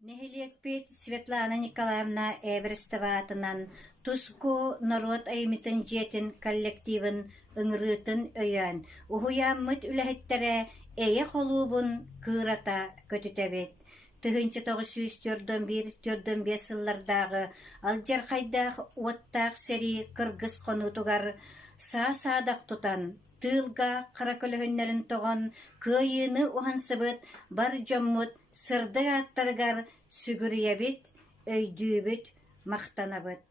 Нехилиекпит Светлана Николаевна Эверестоватынан Туску народ аймитын жетин коллективын ыңрытын өйөн. Ухуяммыт үлэхеттере эйе холуубун кыырата көтүтебит. Тыгынчы 941-45 сыллардагы алжар хайдаах уоттаах сери кыргыз конутугар саа-саадак тутан тыылга каракөлөһөннөрүн тогон кыайыыны ухансыбыт бар дьоммут сырдык аттарыгар сүгүрүйэбит, өйдүүбүт, мактанабыт.